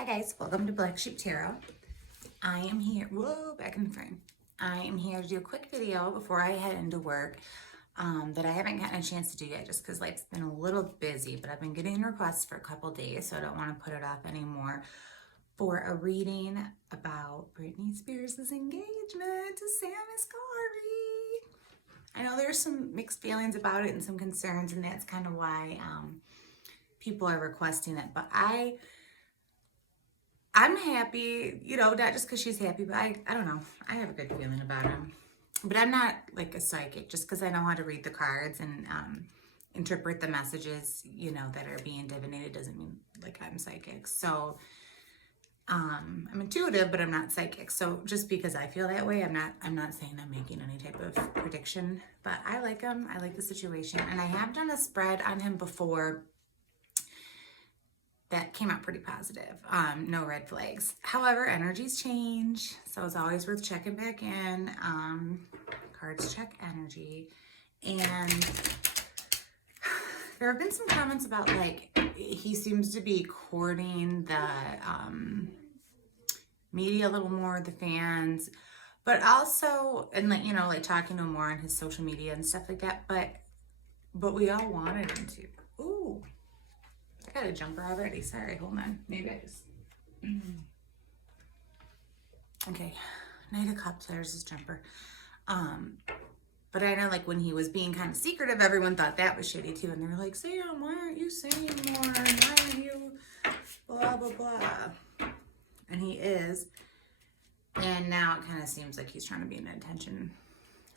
Hi guys, welcome to Black Sheep Tarot. I am here, whoa, back in the frame. I am here to do a quick video before I head into work that I haven't gotten a chance to do yet just because life's been a little busy, but I've been getting requests for a couple days, so I don't want to put it off anymore for a reading about Britney Spears' engagement to Sam and I know there's some mixed feelings about it and some concerns, and that's kind of why people are requesting it, but I'm happy, you know, not just because she's happy, but I don't know. I have a good feeling about him. But I'm not like a psychic just because I know how to read the cards and interpret the messages, you know, that are being divinated doesn't mean like I'm psychic. So I'm intuitive, but I'm not psychic. So just because I feel that way, I'm not saying I'm making any type of prediction, but I like him. I like the situation. And I have done a spread on him before that came out pretty positive. No red flags. However, energies change, so it's always worth checking back in. Cards check energy. And there have been some comments about like he seems to be courting the media a little more, the fans, but also, and like, you know, like talking to him more on his social media and stuff like that, but we all wanted him to. Ooh. I got a jumper already. Sorry, hold on. Maybe I just... Okay. Knight of Cups. There's his jumper. But I know like when he was being kind of secretive, everyone thought that was shitty too. And they were like, Sam, why aren't you saying more? Why aren't you blah, blah, blah? And he is. And now it kind of seems like he's trying to be an attention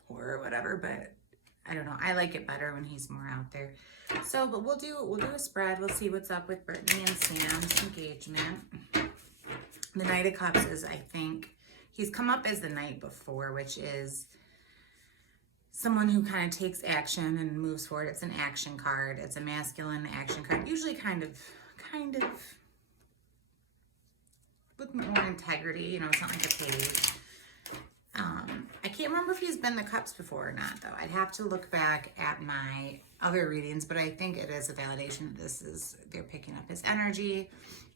whore or whatever, but I don't know. I like it better when he's more out there. So, but we'll do a spread. We'll see what's up with Britney and Sam's engagement. The Knight of Cups is, I think, he's come up as the Knight before, which is someone who kind of takes action and moves forward. It's an action card. It's a masculine action card. Usually kind of with more integrity. You know, it's not like a page. I can't remember if he's been the Cups before or not, though. I'd have to look back at my other readings, but I think it is a validation that they're picking up his energy.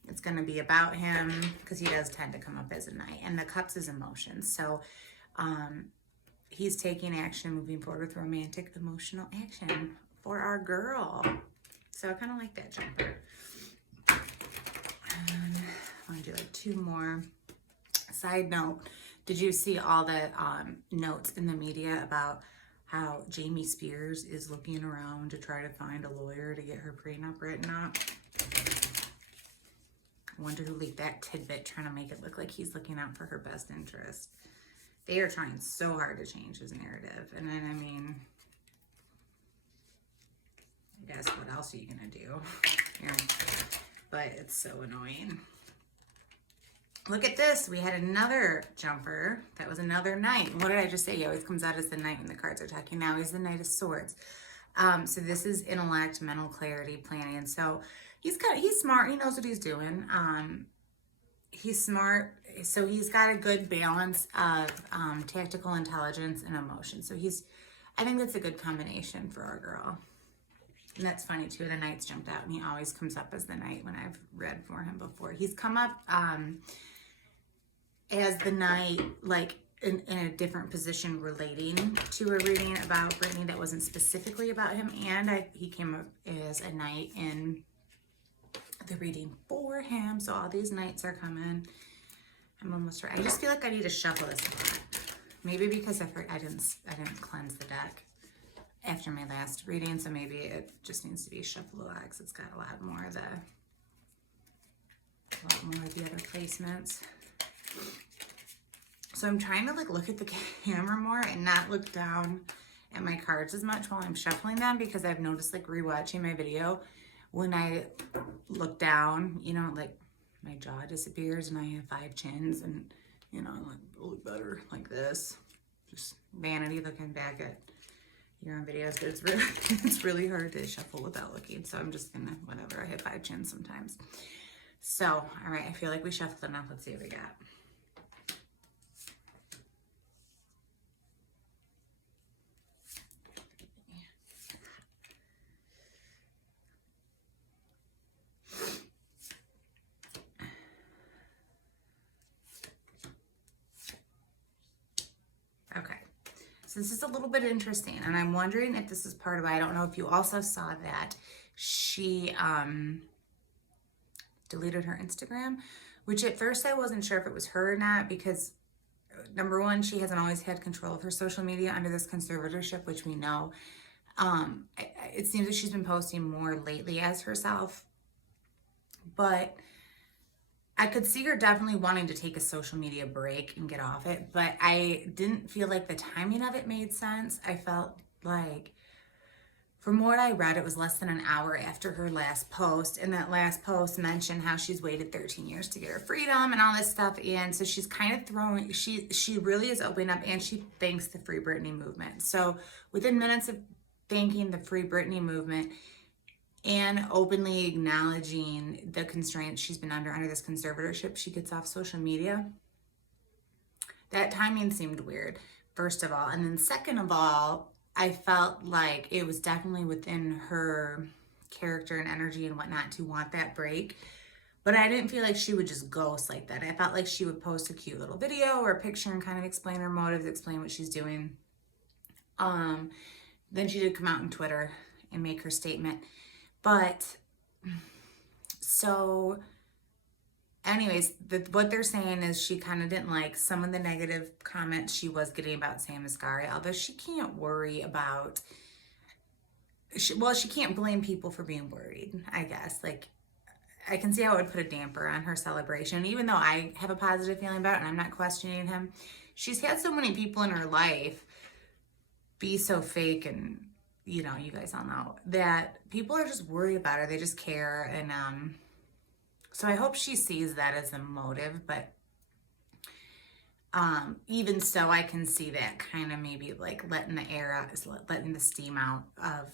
It's going to be about him because he does tend to come up as a Knight, and the Cups is emotion. So he's taking action, moving forward with romantic, emotional action for our girl. So I kind of like that jumper. I want to do like two more. Side note. Did you see all the notes in the media about how Jamie Spears is looking around to try to find a lawyer to get her prenup written up? I wonder who leaked that tidbit trying to make it look like he's looking out for her best interest. They are trying so hard to change his narrative. And then, I mean, I guess what else are you going to do? But it's so annoying. Look at this. We had another jumper. That was another Knight. What did I just say? He always comes out as the Knight when the cards are talking. Now he's the Knight of Swords. So this is intellect, mental clarity, planning. So he's smart. He knows what he's doing. He's smart. So he's got a good balance of tactical intelligence and emotion. So I think that's a good combination for our girl. And that's funny too. The Knights jumped out and he always comes up as the Knight when I've read for him before. He's come up as the Knight, like in a different position relating to a reading about Britney that wasn't specifically about him. And he came up as a Knight in the reading for him. So all these Knights are coming. I'm almost right. I just feel like I need to shuffle this a lot. Maybe because I didn't cleanse the deck after my last reading. So maybe it just needs to be shuffled a lot because it's got a lot more of the other placements. So I'm trying to like look at the camera more and not look down at my cards as much while I'm shuffling them, because I've noticed like rewatching my video, when I look down, you know, like my jaw disappears and I have 5 chins, and you know, I look better like this. Just vanity looking back at your own videos, but it's really hard to shuffle without looking. So I'm just gonna, whatever, I have 5 chins sometimes. So, all right, I feel like we shuffled enough. Let's see what we got. So this is a little bit interesting, and I'm wondering if this is part of it. I don't know if you also saw that she deleted her Instagram, which at first I wasn't sure if it was her or not, because number one, she hasn't always had control of her social media under this conservatorship, which we know. It seems that she's been posting more lately as herself, but I could see her definitely wanting to take a social media break and get off it, but I didn't feel like the timing of it made sense. I felt like, from what I read, it was less than an hour after her last post, and that last post mentioned how she's waited 13 years to get her freedom and all this stuff, and so she's kind of throwing, she really is opening up, and she thanks the Free Britney movement. So within minutes of thanking the Free Britney movement and openly acknowledging the constraints she's been under this conservatorship, she gets off social media. That timing seemed weird, first of all. And then second of all, I felt like it was definitely within her character and energy and whatnot to want that break. But I didn't feel like she would just ghost like that. I felt like she would post a cute little video or a picture and kind of explain her motives, explain what she's doing. Then she did come out on Twitter and make her statement. But, so, anyways, what they're saying is she kind of didn't like some of the negative comments she was getting about Sam Asghari, although she can't worry about, she can't blame people for being worried, I guess. Like, I can see how it would put a damper on her celebration, even though I have a positive feeling about it and I'm not questioning him. She's had so many people in her life be so fake, and you know, you guys all know that people are just worried about her. They just care. And so I hope she sees that as a motive, but even so, I can see that kind of maybe like letting the steam out of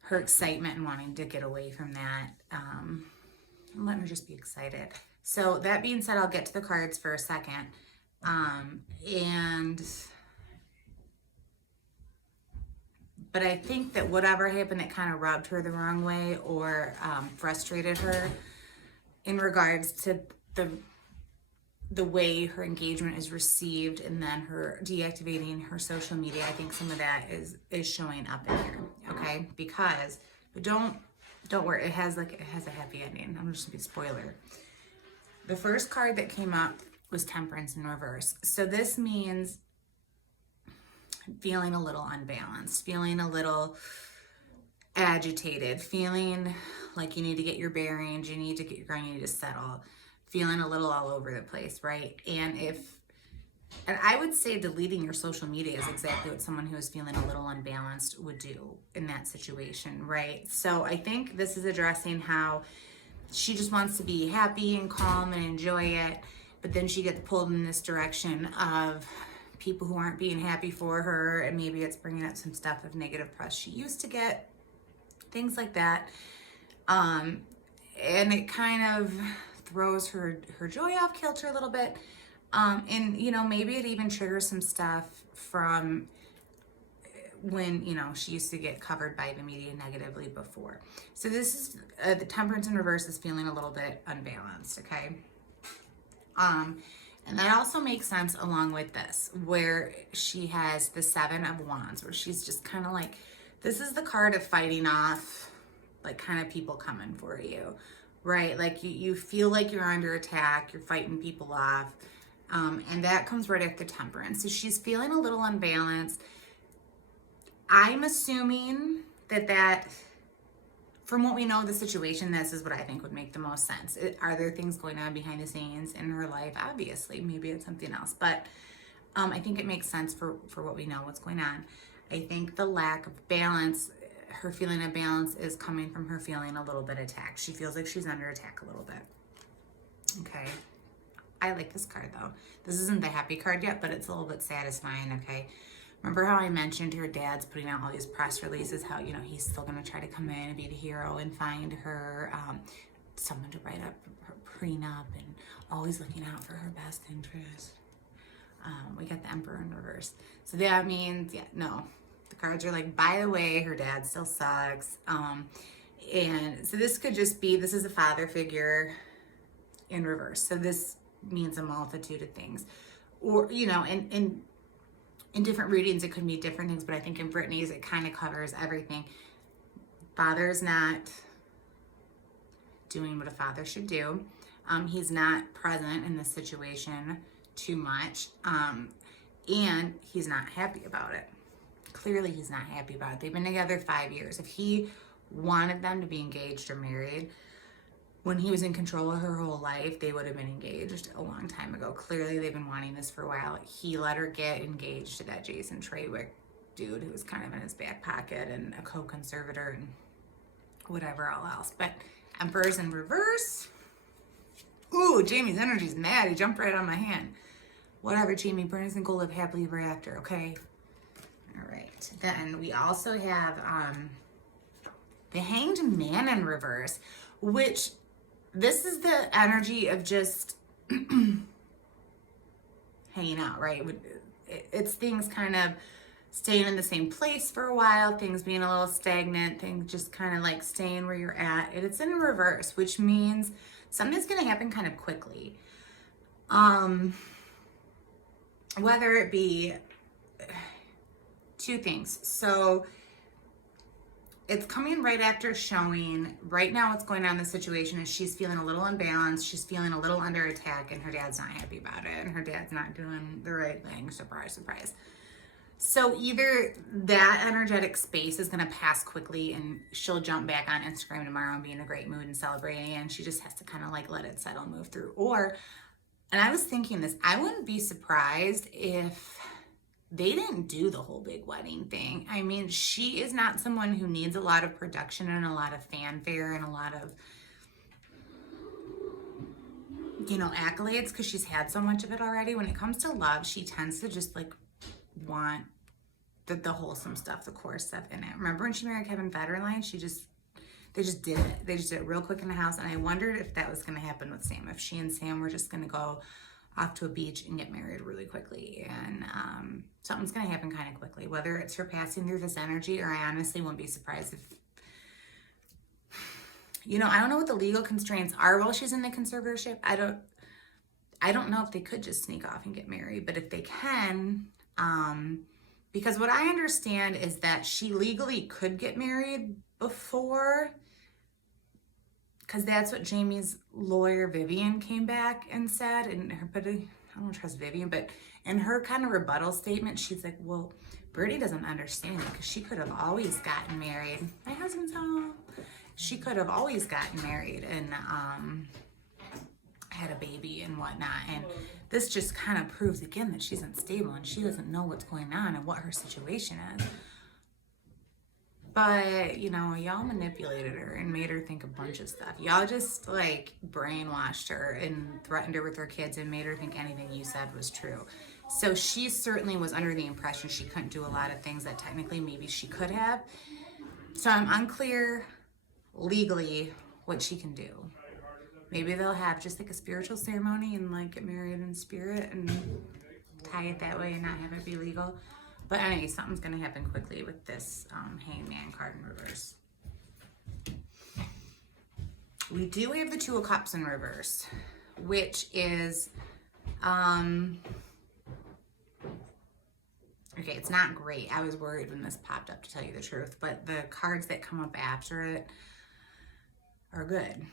her excitement and wanting to get away from that, and letting her just be excited. So that being said, I'll get to the cards for a second. But I think that whatever happened that kind of rubbed her the wrong way or frustrated her in regards to the way her engagement is received, and then her deactivating her social media, I think some of that is showing up in here, okay? Because, but don't worry, it has a happy ending. I'm just gonna be a spoiler. The first card that came up was Temperance in reverse. So this means feeling a little unbalanced, feeling a little agitated, feeling like you need to get your bearings, you need to get your ground, you need to settle, feeling a little all over the place, right? And I would say deleting your social media is exactly what someone who is feeling a little unbalanced would do in that situation, right? So I think this is addressing how she just wants to be happy and calm and enjoy it, but then she gets pulled in this direction of people who aren't being happy for her, and maybe it's bringing up some stuff of negative press she used to get, things like that. And it kind of throws her joy off kilter a little bit. And, you know, maybe it even triggers some stuff from when, you know, she used to get covered by the media negatively before. So this is, the Temperance in reverse is feeling a little bit unbalanced, okay? And that also makes sense along with this, where she has the Seven of Wands, where she's just kind of like, this is the card of fighting off, like, kind of people coming for you, right? Like, you feel like you're under attack, you're fighting people off, and that comes right after Temperance. So she's feeling a little unbalanced. I'm assuming that from what we know of the situation, this is what I think would make the most sense. Are there things going on behind the scenes in her life? Obviously, maybe it's something else, but I think it makes sense for what we know what's going on. I think the lack of balance, her feeling of balance, is coming from her feeling a little bit attacked. She feels like she's under attack a little bit. Okay. I like this card though. This isn't the happy card yet, but it's a little bit satisfying, okay? Remember how I mentioned her dad's putting out all these press releases, how, you know, he's still going to try to come in and be the hero and find her someone to write up her prenup and always looking out for her best interest. We got the Emperor in reverse. So that means, yeah, no. The cards are like, by the way, her dad still sucks. And so this could just be, this is a father figure in reverse. So this means a multitude of things. Or, you know, and in different readings, it could mean different things, but I think in Britney's, it kind of covers everything. Father's not doing what a father should do. He's not present in this situation too much. And he's not happy about it. Clearly, he's not happy about it. They've been together 5 years. If he wanted them to be engaged or married, when he was in control of her whole life, they would have been engaged a long time ago. Clearly, they've been wanting this for a while. He let her get engaged to that Jason Trawick dude who was kind of in his back pocket and a co-conservator and whatever all else. But Emperor's in reverse. Ooh, Jamie's energy's mad. He jumped right on my hand. Whatever, Jamie. Burns and go live happily ever after, okay? All right. Then we also have the Hanged Man in reverse, which this is the energy of just hanging out, right? It's things kind of staying in the same place for a while, things being a little stagnant, things just kind of like staying where you're at. And it's in reverse, which means something's going to happen kind of quickly. Whether it be two things. So it's coming right after showing. Right now what's going on in the situation is she's feeling a little unbalanced. She's feeling a little under attack, and her dad's not happy about it. And her dad's not doing the right thing. Surprise, surprise. So either that energetic space is going to pass quickly and she'll jump back on Instagram tomorrow and be in a great mood and celebrating, and she just has to kind of like let it settle, move through. Or, and I was thinking this, I wouldn't be surprised if they didn't do the whole big wedding thing. I mean, she is not someone who needs a lot of production and a lot of fanfare and a lot of, you know, accolades, because she's had so much of it already. When it comes to love, she tends to just like want the wholesome stuff, the core stuff in it. Remember when she married Kevin Federline? They just did it. They just did it real quick in the house. And I wondered if that was going to happen with Sam, if she and Sam were just going to go off to a beach and get married really quickly. And something's going to happen kind of quickly, whether it's her passing through this energy, or I honestly wouldn't be surprised if, you know, I don't know what the legal constraints are while she's in the conservatorship. I don't know if they could just sneak off and get married, but if they can, because what I understand is that she legally could get married before, because that's what Jamie's lawyer Vivian came back and said, and her, but I don't trust Vivian, but in her kind of rebuttal statement, she's like, well, Brittany doesn't understand it, because she could have always gotten married. My husband's home. She could have always gotten married and had a baby and whatnot. And this just kind of proves again that she's unstable and she doesn't know what's going on and what her situation is. But, you know, y'all manipulated her and made her think a bunch of stuff. Y'all just, like, brainwashed her and threatened her with her kids and made her think anything you said was true. So she certainly was under the impression she couldn't do a lot of things that technically maybe she could have. So I'm unclear legally what she can do. Maybe they'll have just, like, a spiritual ceremony and, like, get married in spirit and tie it that way and not have it be legal. But anyway, something's going to happen quickly with this Hangman card in reverse. We do have the Two of Cups in reverse, which is, okay, it's not great. I was worried when this popped up, to tell you the truth, but the cards that come up after it are good.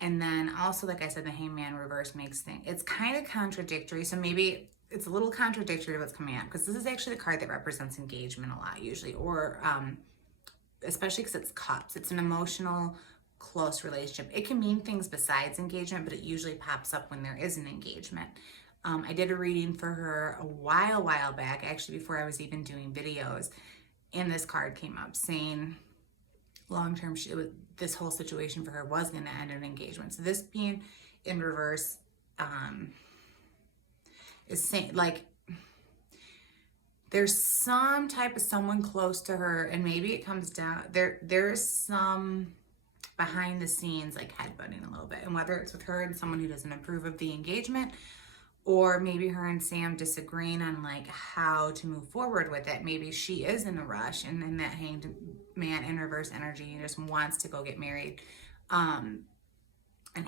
And then also, like I said, the Hangman reverse makes things, it's kind of contradictory. So maybe it's a little contradictory to what's coming out, because this is actually the card that represents engagement a lot usually, or especially because it's cups. It's an emotional, close relationship. It can mean things besides engagement, but it usually pops up when there is an engagement. I did a reading for her a while back, actually before I was even doing videos, and this card came up saying long-term, this whole situation for her was going to end in engagement. So this being in reverse is saying, like, there's some type of someone close to her, and maybe it comes down, there's some behind the scenes, like, headbutting a little bit, and whether it's with her and someone who doesn't approve of the engagement, or maybe her and Sam disagreeing on, like, how to move forward with it. Maybe she is in a rush, and in that Hanged Man in reverse energy just wants to go get married, and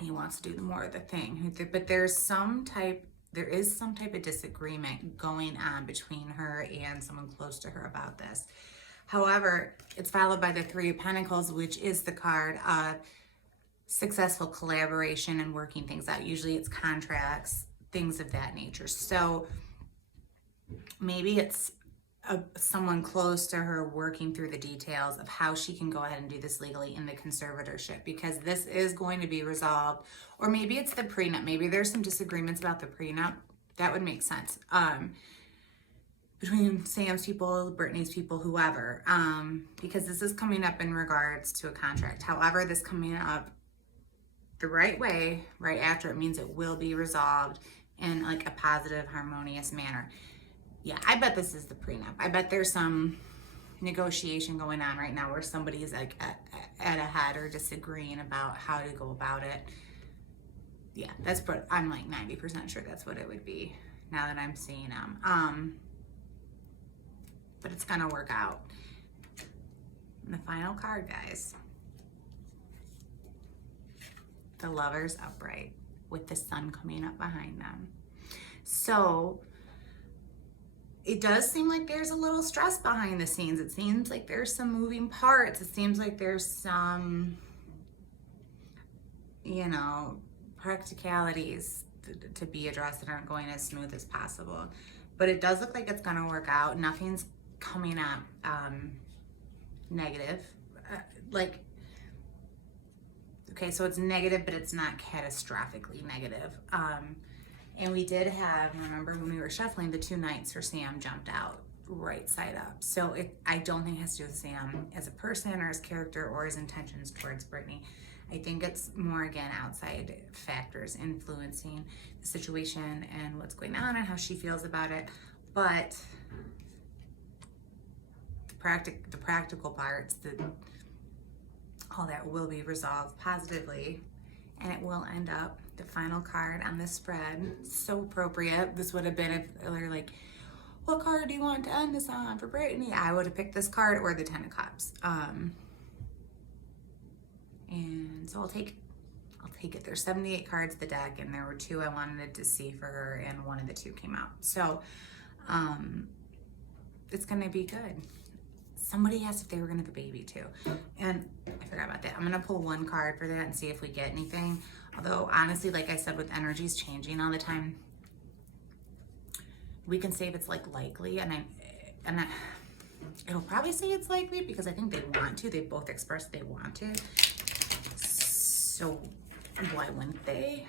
he wants to do more of the thing. But there's some type, there is some type of disagreement going on between her and someone close to her about this. However, it's followed by the Three of Pentacles, which is the card of successful collaboration and working things out. Usually it's contracts, things of that nature. So maybe it's someone close to her working through the details of how she can go ahead and do this legally in the conservatorship, because this is going to be resolved. Or maybe it's the prenup. Maybe there's some disagreements about the prenup. That would make sense. Between Sam's people, Britney's people, whoever, because this is coming up in regards to a contract. However, this coming up the right way, right after, it means it will be resolved in like a positive, harmonious manner. Yeah, I bet this is the prenup. I bet there's some negotiation going on right now where somebody is like at a head or disagreeing about how to go about it. Yeah, that's what I'm like 90% sure that's what it would be now that I'm seeing them. But it's gonna work out. And the final card, guys. The Lovers upright with the sun coming up behind them. So it does seem like there's a little stress behind the scenes. It seems like there's some moving parts. It seems like there's some, you know, practicalities to be addressed that aren't going as smooth as possible. But it does look like it's gonna work out. Nothing's coming up negative. Okay, so it's negative, but it's not catastrophically negative. And we did have, remember when we were shuffling, the 2 knights for Sam jumped out right side up. So I don't think it has to do with Sam as a person or his character or his intentions towards Britney. I think it's more, again, outside factors influencing the situation and what's going on and how she feels about it. But the practical parts, all that will be resolved positively, and it will end up the final card on this spread. So appropriate. This would have been if they're like, what card do you want to end this on for Britney? I would have picked this card or the 10 of Cups. And so I'll take it. There's 78 cards in the deck, and there were 2 I wanted to see for her, and one of the 2 came out. So it's gonna be good. Somebody asked if they were gonna have a baby too, and I forgot about that. I'm gonna pull 1 card for that and see if we get anything. Although honestly, like I said, with energies changing all the time, we can say if it's like likely, and it'll probably say it's likely because I think they want to. They both expressed they want to. So why wouldn't they?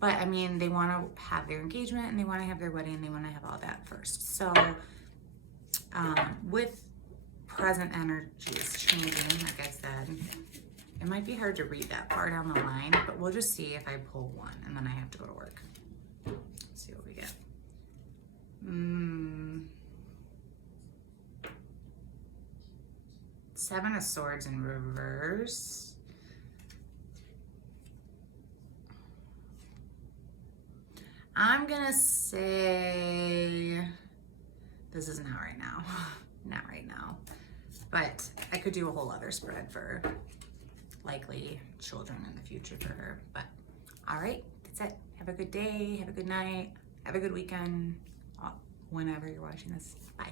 But I mean, they want to have their engagement and they want to have their wedding and they want to have all that first. So with present energies changing, like I said, it might be hard to read that far down the line, but we'll just see if I pull 1 and then I have to go to work. Let's see what we get. 7 of Swords in reverse. I'm gonna say this is not right now. Not right now. But I could do a whole other spread for likely children in the future for her. But all right, that's it. Have a good day, have a good night, have a good weekend, whenever you're watching this. Bye.